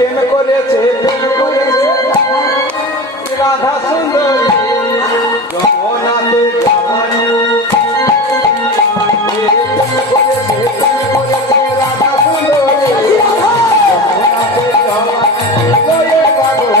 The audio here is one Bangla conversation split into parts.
প্রেম করেছে প্রেম করেছে। রাধা সুন্দরী জগন্নাথে জানি প্রেম করেছে প্রেম করেছে, রাধা সুন্দরী। জগন্নাথে জানি জয়ে বাগরে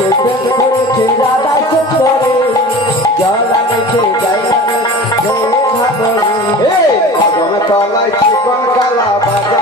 Hey! I'm gonna call my chip on Calabaza.